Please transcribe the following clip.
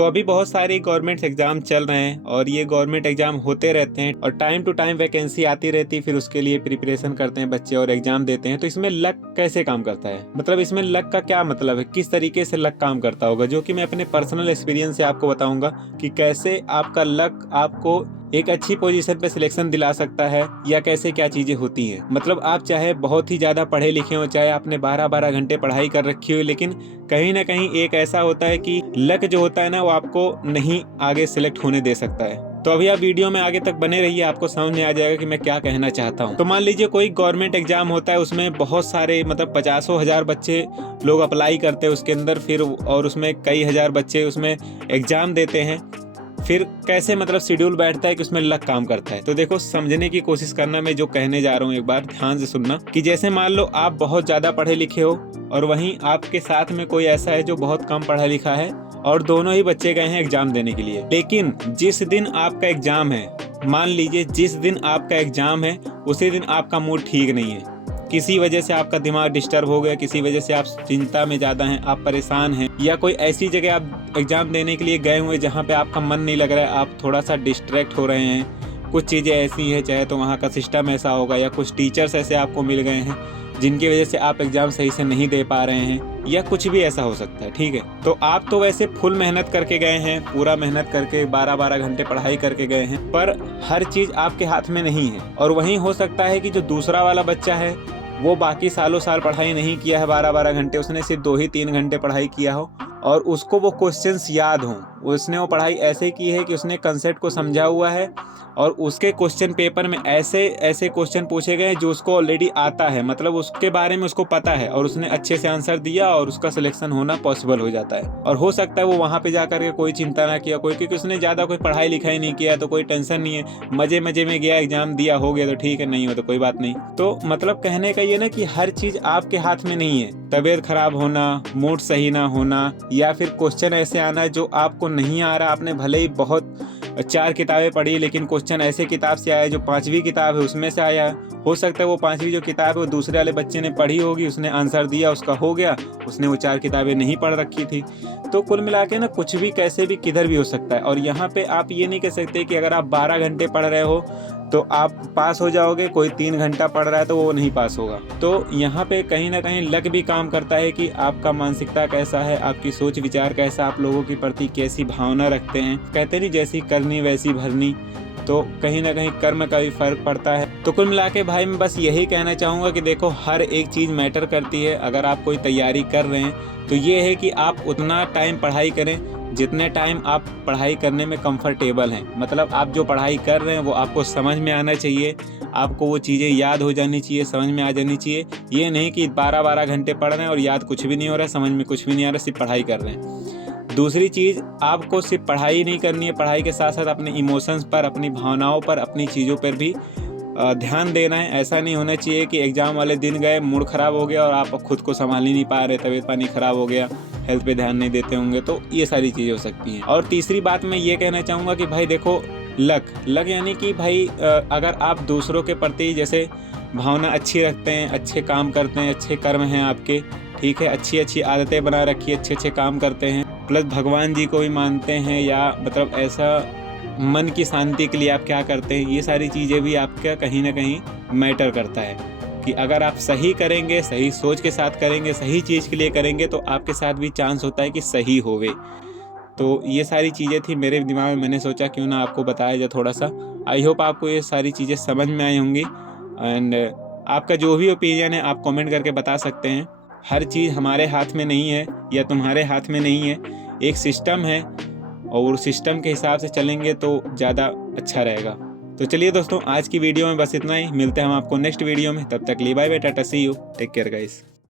तो अभी बहुत सारे गवर्नमेंट एग्जाम चल रहे हैं और ये गवर्नमेंट एग्जाम होते रहते हैं और टाइम टू टाइम वैकेंसी आती रहती है, फिर उसके लिए प्रिपरेशन करते हैं बच्चे और एग्जाम देते हैं। तो इसमें लक कैसे काम करता है, मतलब इसमें लक का क्या मतलब है, किस तरीके से लक काम करता होगा, जो कि मैं अपने पर्सनल एक्सपीरियंस से आपको बताऊंगा कि कैसे आपका लक आपको एक अच्छी पोजीशन पे सिलेक्शन दिला सकता है या कैसे क्या चीजें होती हैं। मतलब आप चाहे बहुत ही ज्यादा पढ़े लिखे हो, चाहे आपने 12-12 घंटे पढ़ाई कर रखी हो, लेकिन कहीं ना कहीं एक ऐसा होता है कि लक जो होता है ना, वो आपको नहीं आगे सिलेक्ट होने दे सकता है। तो अभी आप वीडियो में आगे तक बने रहिए, आपको समझ में आ जाएगा कि मैं क्या कहना चाहता हूँ। तो मान लीजिए कोई गवर्नमेंट एग्जाम होता है, उसमें बहुत सारे मतलब 50,000 बच्चे लोग अप्लाई करते हैं उसके अंदर, फिर और उसमें कई हजार बच्चे उसमें एग्जाम देते हैं। फिर कैसे मतलब शेड्यूल बैठता है कि उसमें लक काम करता है। तो देखो, समझने की कोशिश करना, मैं जो कहने जा रहा हूँ एक बार ध्यान से सुनना। कि जैसे मान लो आप बहुत ज्यादा पढ़े लिखे हो और वहीं आपके साथ में कोई ऐसा है जो बहुत कम पढ़ा लिखा है और दोनों ही बच्चे गए हैं एग्जाम देने के लिए। लेकिन जिस दिन आपका एग्जाम है, मान लीजिए जिस दिन आपका एग्जाम है उसी दिन आपका मूड ठीक नहीं है, किसी वजह से आपका दिमाग डिस्टर्ब हो गया, किसी वजह से आप चिंता में ज़्यादा हैं, आप परेशान हैं, या कोई ऐसी जगह आप एग्जाम देने के लिए गए हुए जहाँ पे आपका मन नहीं लग रहा है, आप थोड़ा सा डिस्ट्रैक्ट हो रहे हैं, कुछ चीज़ें ऐसी हैं, चाहे तो वहाँ का सिस्टम ऐसा होगा या कुछ टीचर्स ऐसे आपको मिल गए हैं जिनकी वजह से आप एग्जाम सही से नहीं दे पा रहे हैं, या कुछ भी ऐसा हो सकता है। ठीक है, तो आप तो वैसे फुल मेहनत करके गए हैं, पूरा मेहनत करके 12-12 घंटे पढ़ाई करके गए हैं, पर हर चीज़ आपके हाथ में नहीं है। और वहीं हो सकता है कि जो दूसरा वाला बच्चा है वो बाकी सालों साल पढ़ाई नहीं किया है 12-12 घंटे, उसने सिर्फ 2 ही 3 घंटे पढ़ाई किया हो और उसको वो क्वेश्चंस याद हों। उसने वो पढ़ाई ऐसे की है कि उसने कंसेप्ट को समझा हुआ है और उसके क्वेश्चन पेपर में ऐसे ऐसे क्वेश्चन पूछे गए जो उसको ऑलरेडी आता है, मतलब उसके बारे में उसको पता है और उसने अच्छे से आंसर दिया और उसका सिलेक्शन होना पॉसिबल हो जाता है। और हो सकता है वो वहाँ पे जाकर के कोई चिंता ना किया कोई, क्योंकि उसने ज़्यादा कोई पढ़ाई लिखाई नहीं किया, तो कोई टेंशन नहीं है, मजे मजे में गया, एग्जाम दिया, हो गया तो ठीक है, नहीं हो तो कोई बात नहीं। तो मतलब कहने का ये ना कि हर चीज़ आपके हाथ में नहीं है। तबीयत खराब होना, मूड सही ना होना, या फिर क्वेश्चन ऐसे आना जो आपको नहीं आ रहा, आपने भले ही बहुत 4 किताबें पढ़ी लेकिन क्वेश्चन ऐसे किताब से आया जो 5वीं किताब है उसमें से आया। हो सकता है वो 5वीं जो किताब है वो दूसरे वाले बच्चे ने पढ़ी होगी, उसने आंसर दिया, उसका हो गया, उसने वो 4 किताबें नहीं पढ़ रखी थी। तो कुल मिला के ना कुछ भी कैसे भी किधर भी हो सकता है। और यहाँ पे आप ये नहीं कह सकते कि अगर आप 12 घंटे पढ़ रहे हो तो आप पास हो जाओगे, कोई 3 घंटा पढ़ रहा है तो वो नहीं पास होगा। तो यहाँ पे कहीं ना कहीं लक भी काम करता है कि आपका मानसिकता कैसा है, आपकी सोच विचार कैसा, आप लोगों के प्रति कैसी भावना रखते हैं। कहते नहीं जैसी करनी वैसी भरनी, तो कहीं ना कहीं कर्म का भी फर्क पड़ता है। तो कुल मिला के भाई मैं बस यही कहना चाहूँगा कि देखो, हर एक चीज़ मैटर करती है। अगर आप कोई तैयारी कर रहे हैं तो ये है कि आप उतना टाइम पढ़ाई करें जितने टाइम आप पढ़ाई करने में कंफर्टेबल हैं। मतलब आप जो पढ़ाई कर रहे हैं वो आपको समझ में आना चाहिए, आपको वो चीज़ें याद हो जानी चाहिए, समझ में आ जानी चाहिए। ये नहीं कि 12-12 घंटे पढ़ रहे हैं और याद कुछ भी नहीं हो रहा है, समझ में कुछ भी नहीं आ रहा, सिर्फ पढ़ाई कर रहे हैं। दूसरी चीज़, आपको सिर्फ पढ़ाई नहीं करनी है, पढ़ाई के साथ साथ अपने इमोशंस पर, अपनी भावनाओं पर, अपनी चीज़ों पर भी ध्यान देना है। ऐसा नहीं होना चाहिए कि एग्ज़ाम वाले दिन गए, मूड ख़राब हो गया और आप खुद को संभाल ही नहीं पा रहे, तबीयत पानी ख़राब हो गया, हेल्थ पे ध्यान नहीं देते होंगे, तो ये सारी चीज़ें हो सकती हैं। और तीसरी बात मैं ये कहना चाहूँगा कि भाई देखो, लक यानी कि भाई अगर आप दूसरों के प्रति जैसे भावना अच्छी रखते हैं, अच्छे काम करते हैं, अच्छे कर्म हैं आपके, ठीक है, अच्छी अच्छी आदतें बना रखी, अच्छे अच्छे काम करते हैं, प्लस भगवान जी को भी मानते हैं, या मतलब ऐसा मन की शांति के लिए आप क्या करते हैं, ये सारी चीज़ें भी आपका कहीं ना कहीं मैटर करता है। कि अगर आप सही करेंगे, सही सोच के साथ करेंगे, सही चीज़ के लिए करेंगे, तो आपके साथ भी चांस होता है कि सही होवे। तो ये सारी चीज़ें थी मेरे दिमाग में, मैंने सोचा क्यों ना आपको बताया जाए थोड़ा सा। आई होप आपको ये सारी चीज़ें समझ में आई होंगी। एंड आपका जो भी ओपिनियन है आप कमेंट करके बता सकते हैं। हर चीज़ हमारे हाथ में नहीं है या तुम्हारे हाथ में नहीं है, एक सिस्टम है और सिस्टम के हिसाब से चलेंगे तो ज़्यादा अच्छा रहेगा। तो चलिए दोस्तों, आज की वीडियो में बस इतना ही। मिलते हैं हम आपको नेक्स्ट वीडियो में, तब तक लिए बाय बाय, टाटा, see you, take care guys.